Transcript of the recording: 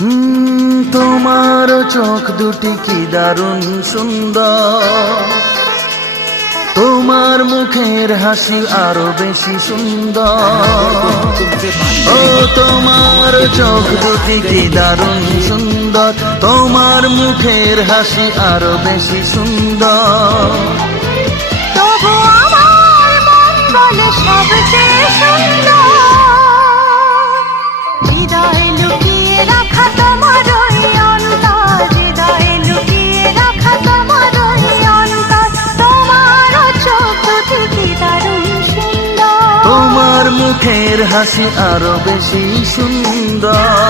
তোমার চোখ দুটি কি দারুণ সুন্দর, তোমার মুখের হাসি আরো বেশি সুন্দর। ও তোমার চোখ দুটি কি দারুণ সুন্দর, তোমার মুখের হাসি আরো বেশি সুন্দর। তবু আমার মন বলে সবচেয়ে সুন্দর, হৃদয়ে লুকিয়ে রাখা তোমার ওই অন্তর, হৃদয়ে লুকিয়ে রাখা তোমার ওই অন্তর। তোমার চোখ দুটি কি দারুণ সুন্দর, তোমার মুখের হাসি আরো বেশি সুন্দর।